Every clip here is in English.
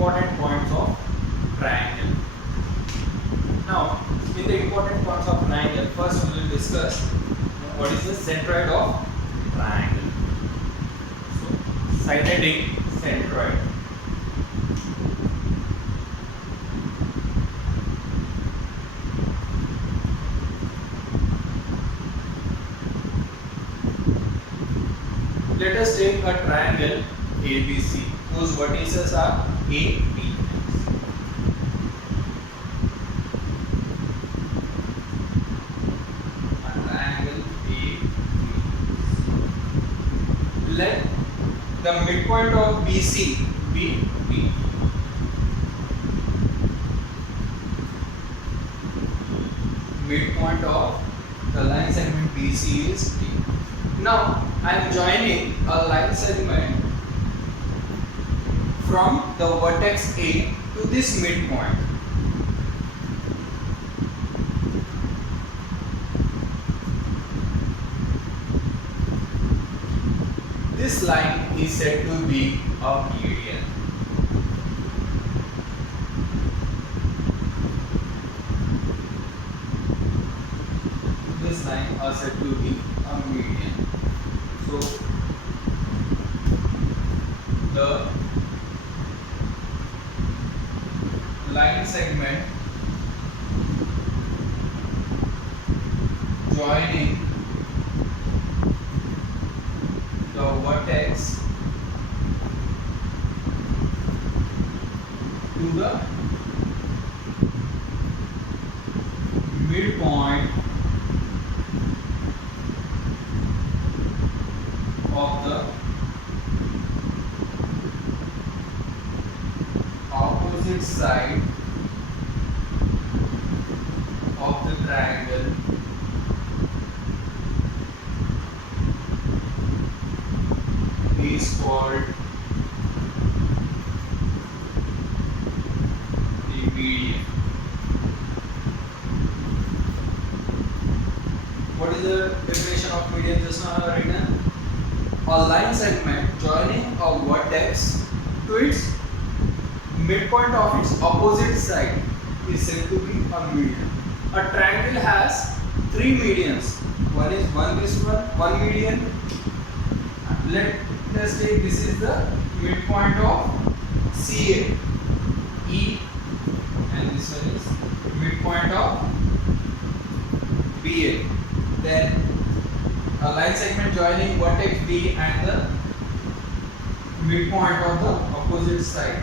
important points of triangle. Now, in the important points of triangle, first we will discuss what is the centroid of triangle. So, side heading centroid. Let us take a triangle ABC whose vertices are A, B. A triangle A, B. Let the midpoint of BC be B. Midpoint of the line segment BC is B. Now I am joining a line segment from the vertex A to this midpoint. This line is said to be a median. This line is said to be a median. So the line segment joining the vertex to the midpoint of the opposite side of the triangle is called the median. What is the definition of median? Just now I have written a line segment joining a vertex to its midpoint of its opposite side is said to be a median. A triangle has three medians. One is this one median. Let's take this is the midpoint of CA, E, and this one is midpoint of BA. Then a line segment joining vertex B and the midpoint of the opposite side.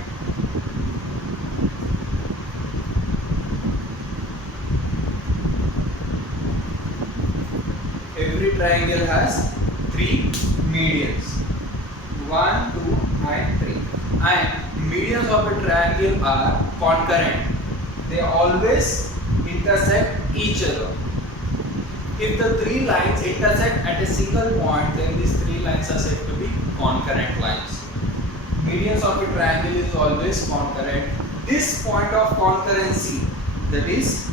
Every triangle has three medians, 1, 2, and 3. And medians of a triangle are concurrent. They always intersect each other. If the three lines intersect at a single point, then these three lines are said to be concurrent lines. Medians of a triangle is always concurrent. This point of concurrency, that is,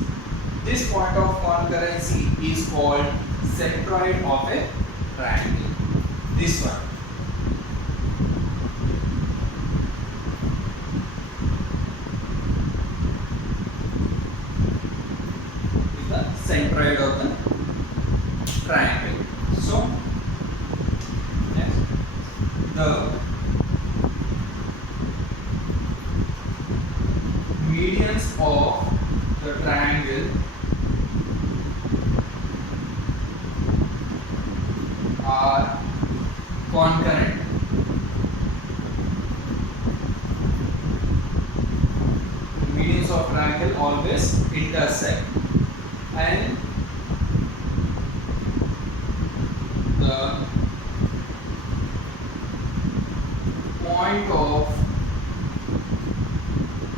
this point of concurrency is called centroid of a triangle. This one. Is the centroid of the triangle. So, next, the medians of the triangle are concurrent. The medians of triangle always intersect, and the point of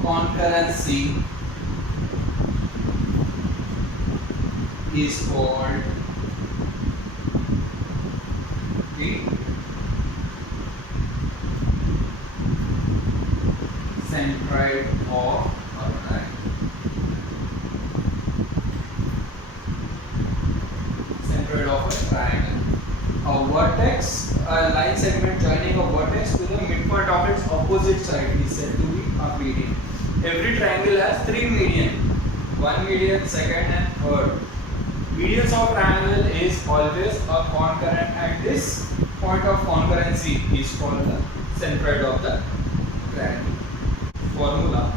concurrency is called the centroid of a triangle. Centroid of a triangle. A vertex, a line segment joining a vertex to the midpoint of its opposite side is said to be of median. Every triangle has three median. One median, second and third. Medians of triangle is always a concurrent, and this point of concurrency is called the centroid of the triangle. Formula: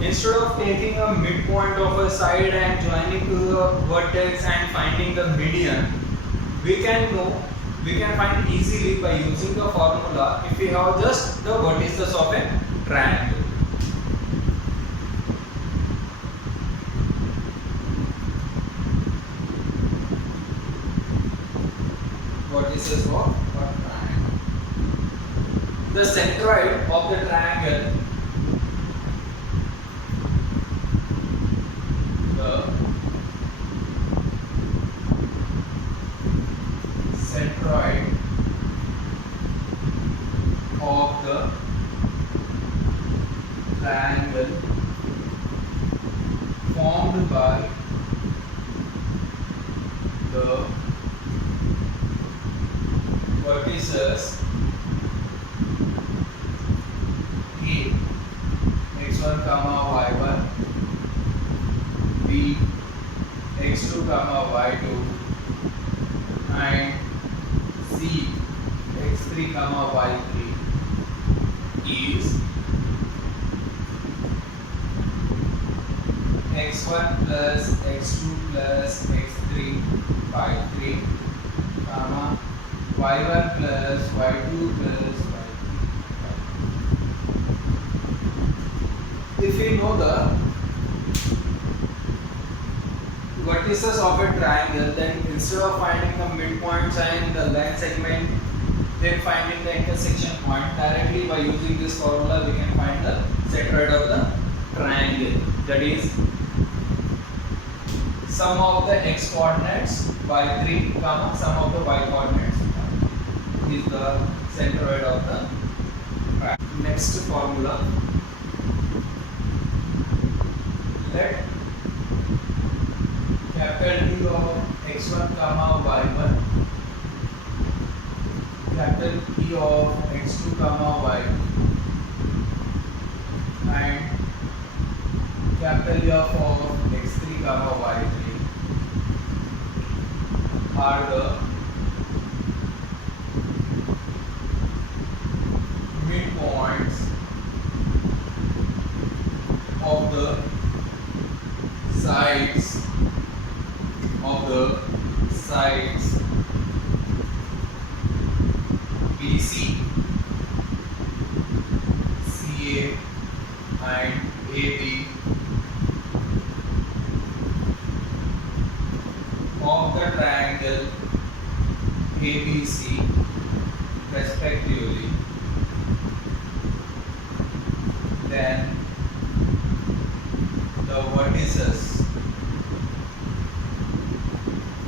instead of taking a midpoint of a side and joining to the vertex and finding the median, we can find easily by using the formula if we have just the vertices of a triangle. Vertices of a triangle. The centroid of the triangle, the centroid of the triangle formed by the vertices A, x1 comma y1, B, x2 comma y2, and C, x3 comma y3 is x1 plus x2 plus x3 by 3 comma y1 plus y2 plus y3. If we know the vertices of a triangle, then instead of finding the midpoints and the line segment, then finding the intersection point, directly by using this formula we can find the centroid of the triangle. That is sum of the x coordinates by 3 comma sum of the y coordinates is the centroid of the triangle. Next formula: let capital T of x1 comma y1, capital T of x2 comma y2, and capital F of x3 comma y3 are the midpoints of the sides BC, CA and AB of the triangle ABC respectively. Then the vertices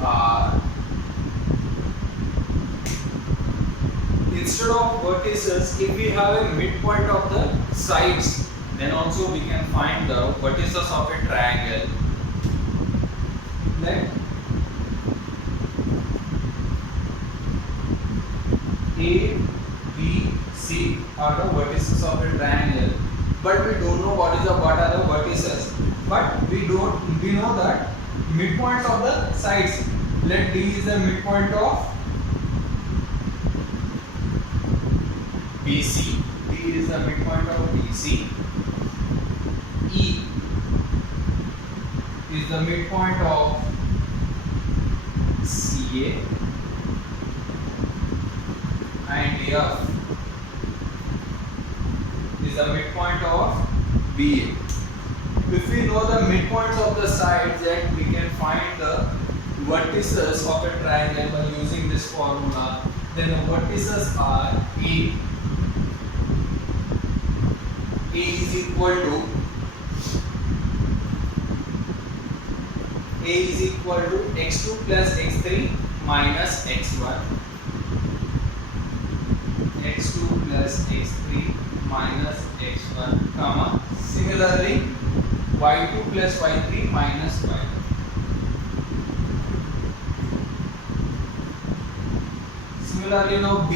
are, instead of vertices, if we have a midpoint of the sides, then also we can find the vertices of a triangle. Let A, B, C are the vertices of a triangle, but we don't know what are the vertices. But we know that midpoints of the sides. Let D is the midpoint of BC. D is the midpoint of BC. E is the midpoint of CA, and F is the midpoint of BA. If we know the midpoints of the sides, then we can find the vertices of a triangle by using this formula. Then the vertices are A is equal to x2 plus x3 minus x1, x2 plus x3 minus x1, comma similarly y2 plus y3 minus y1. Similarly now B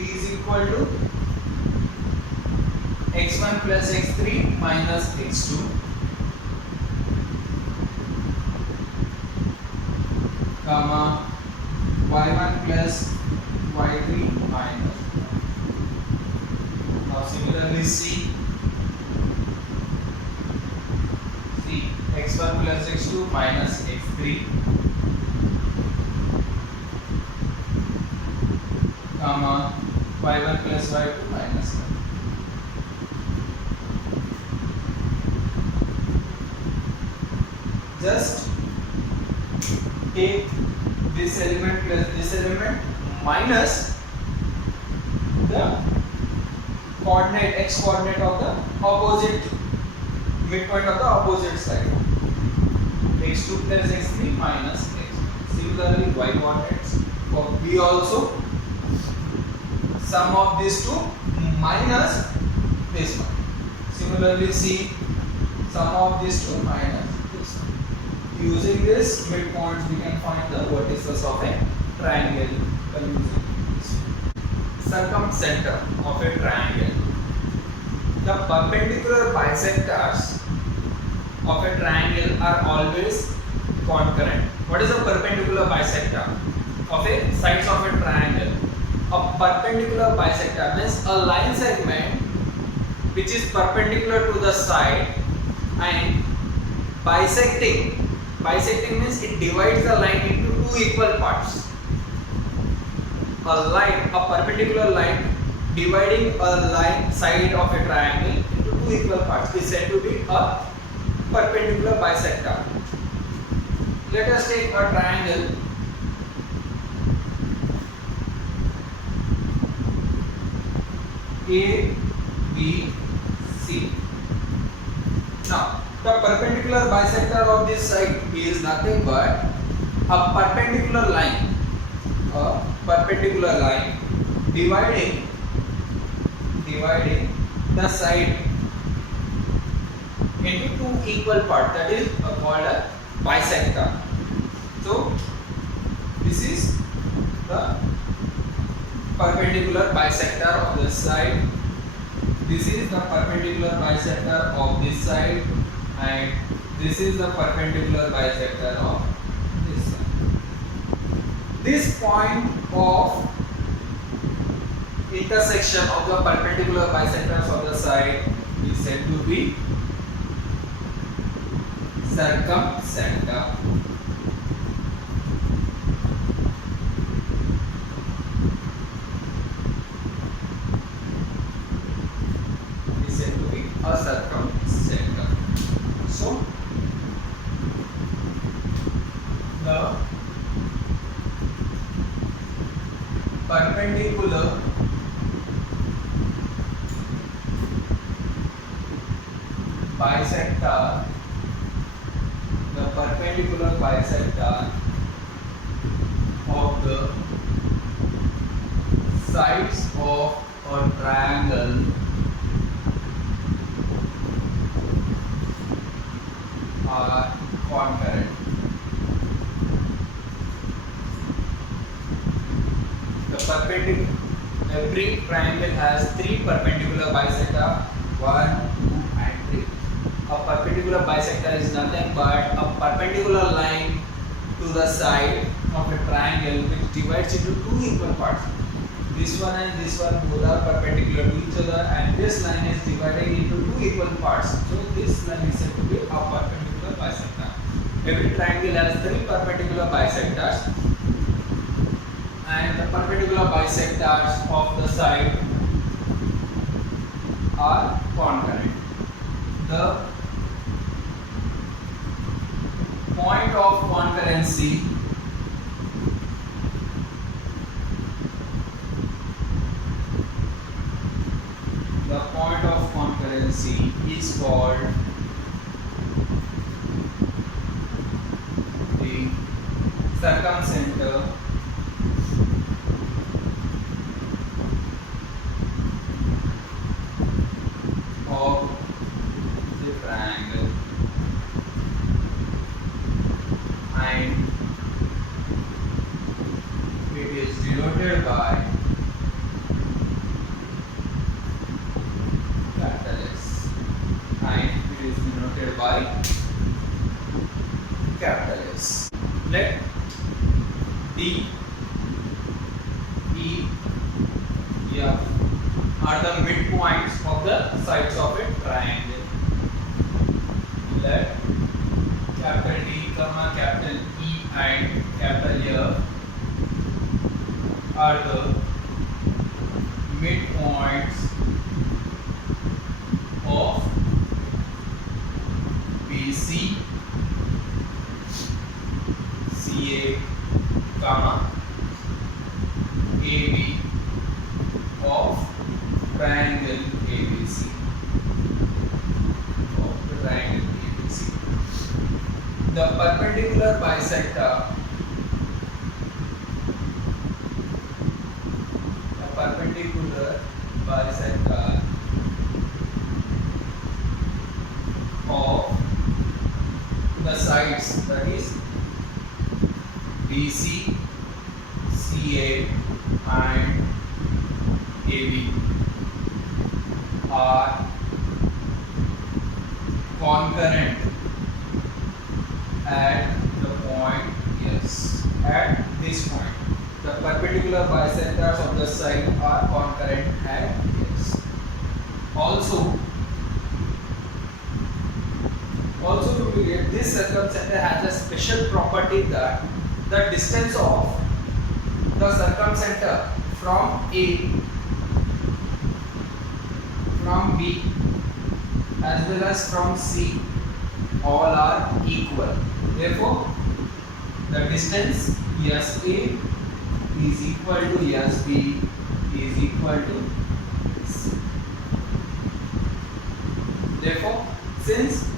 is equal to x1 plus x3 minus x2 comma y1 plus y3 minus. Now similarly C x1 plus x2 minus x3 comma y1 plus y2 minus 1. Just take this element plus this element minus the coordinate x coordinate of the opposite midpoint of the opposite side. x2 plus x3 minus x1. Similarly, y coordinates for B also, sum of these two minus this one. Similarly, C, sum of these two minus this one. Using this midpoints, we can find the vertices of a triangle by using this circumcenter of a triangle. The perpendicular bisectors of a triangle are always concurrent. What is a perpendicular bisector of a sides of a triangle? A perpendicular bisector means a line segment which is perpendicular to the side and bisecting. Bisecting means it divides the line into two equal parts. A perpendicular line dividing a line side of a triangle into two equal parts is said to be a perpendicular bisector. Let us take a triangle A, B, C. Now, the perpendicular bisector of this side is nothing but a perpendicular line dividing the side into two equal parts, that is called a bisector. So this is the perpendicular bisector of this side, this is the perpendicular bisector of this side, and this is the perpendicular bisector of this side. This point of intersection of the perpendicular bisectors of the side is said to be circumcenter. Is said to be a circumcenter. So the perpendicular bisector, of the sides of a triangle are concurrent. Every triangle has three perpendicular bisector, 1, 2 and 3. A perpendicular bisector is nothing but a perpendicular line to the side of a triangle which divides into two equal parts. This one and this one both are perpendicular to each other, and this line is dividing into two equal parts. So this line is said to be a perpendicular bisector. Every triangle has three perpendicular bisectors, and the perpendicular bisectors of the side are concurrent. The point of concurrency is called the circumcenter of the triangle, and it is denoted by by capital S. Let D, E, F are the midpoints of the sides of a triangle. Let capital D, capital E and capital F are the midpoints of BC, CA, comma AB of triangle ABC. The perpendicular bisector of the sides, that is BC, CA and AB, are concurrent at the point S. At this point, the perpendicular bisectors of the side are concurrent at S. Also this circumcenter has a special property that the distance of the circumcenter from A, from B as well as from C all are equal. Therefore, the distance SA is equal to SB is equal to C. Therefore, since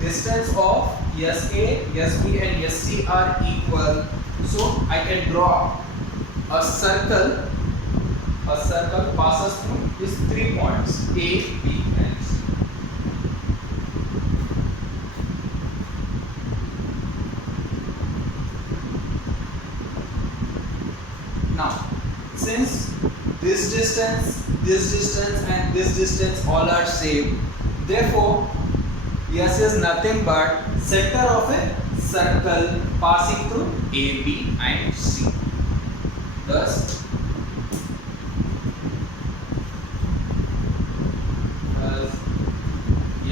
distance of SA, SB and SC are equal, so I can draw a circle. A circle passes through these 3 points A, B and C. Now, since this distance and this distance all are same, therefore S is nothing but center of a circle passing through A, B and C. Thus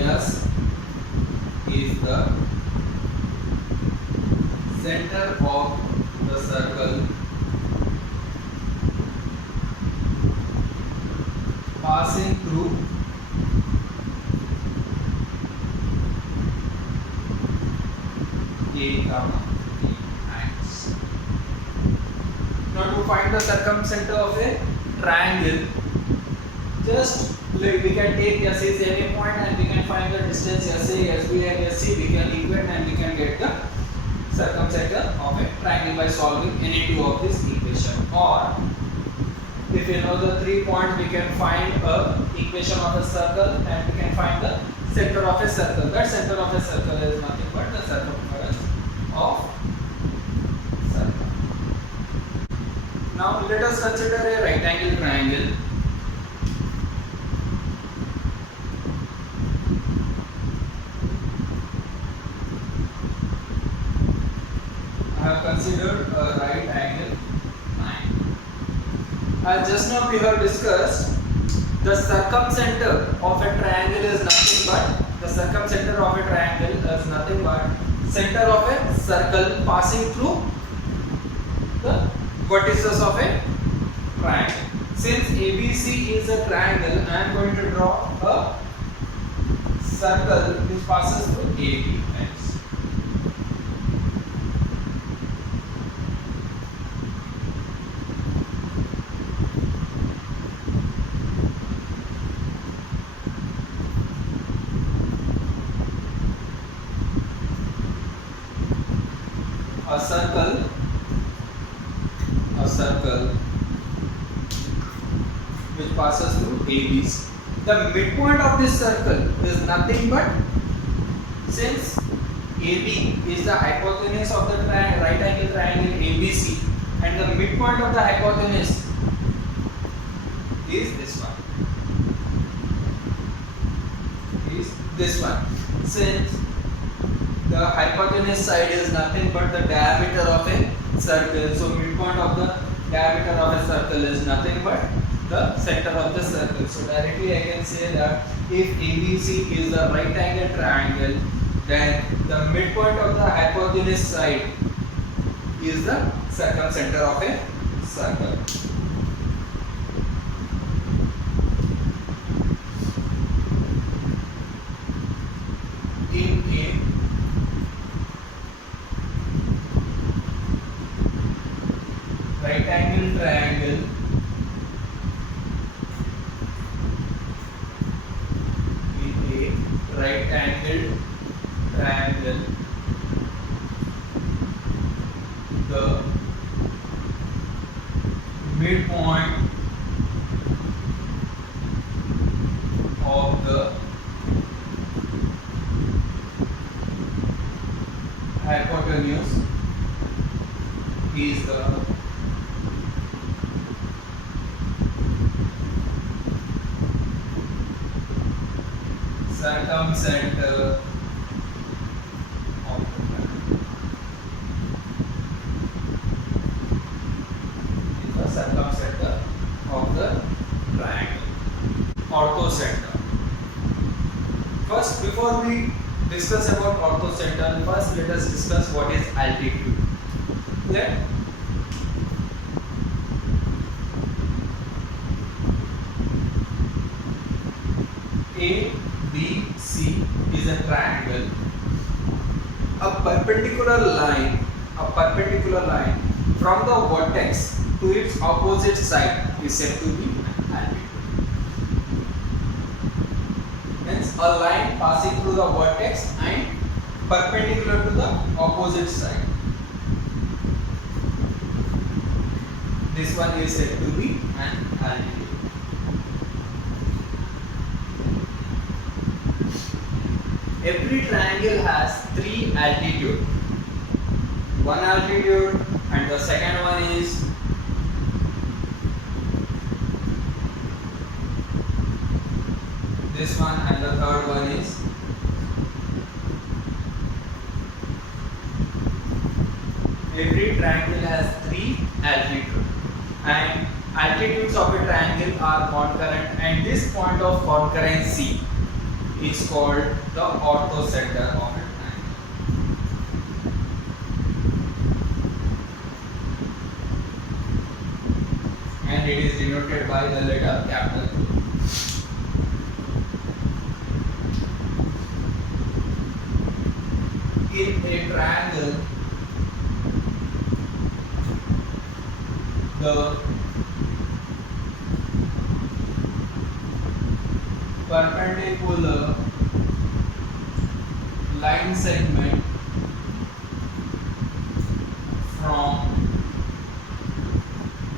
S is the center of the circle passing through A, comma B and C. Now to find the circumcenter of a triangle, just we can take SA as any point and we can find the distance SA, SB and SC. We can equate and we can get the circumcenter of a triangle by solving any two of these equations. Or if you know the 3 points, we can find a equation of a circle and we can find the center of a circle. That center of a circle is nothing but the circumference of circle. Now let us consider a right angle triangle. I have considered a right angle triangle. As just now we have discussed, the circumcenter of a triangle is nothing but center of a circle passing through the vertices of a triangle. Since ABC is a triangle, I am going to draw a circle which passes through AB. A circle which passes through ABC. The midpoint of this circle is nothing but, since AB is the hypotenuse of the right angle triangle ABC and the midpoint of the hypotenuse is this one. this one. Since the hypotenuse side is nothing but the diameter of a circle, so midpoint of the diameter of a circle is nothing but the center of the circle. So directly I can say that if ABC is the right angle triangle, then the midpoint of the hypotenuse side is the circumcenter of a circle. In a right angle triangle, right angled triangle, the midpoint of the hypotenuse is the circumcenter of the triangle. Is the circumcenter of the triangle. Orthocenter. First, before we discuss about orthocenter, first let us discuss what is altitude. Let A, B, C is a triangle. A perpendicular line from the vertex to its opposite side is said to be altitude. Means a line passing through the vertex and perpendicular to the opposite side. This one is said to be an altitude. Every triangle has three altitude. One altitude, and the second one is this one, and the third one is every triangle has three altitude, and altitudes of a triangle are concurrent, and this point of concurrency is called the orthocenter of a triangle. And it is denoted by the letter capital. In a triangle, the perpendicular line segment from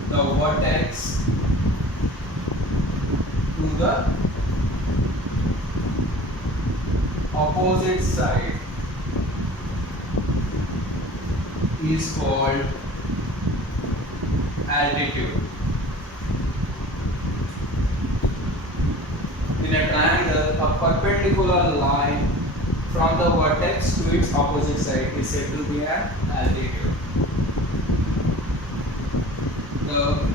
the vertex to the opposite side is called altitude. In a triangle, a perpendicular line from the vertex to its opposite side is said to be an altitude. The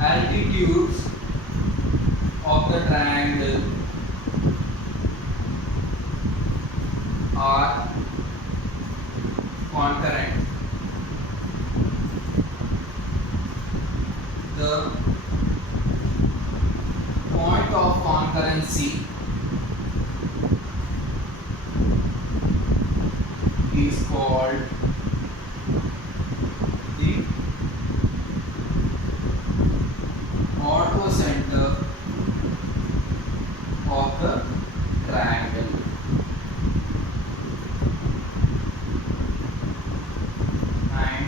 altitudes of the triangle are concurrent. The point of concurrency is called the orthocenter of the triangle. And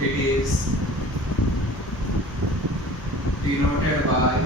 it is denoted by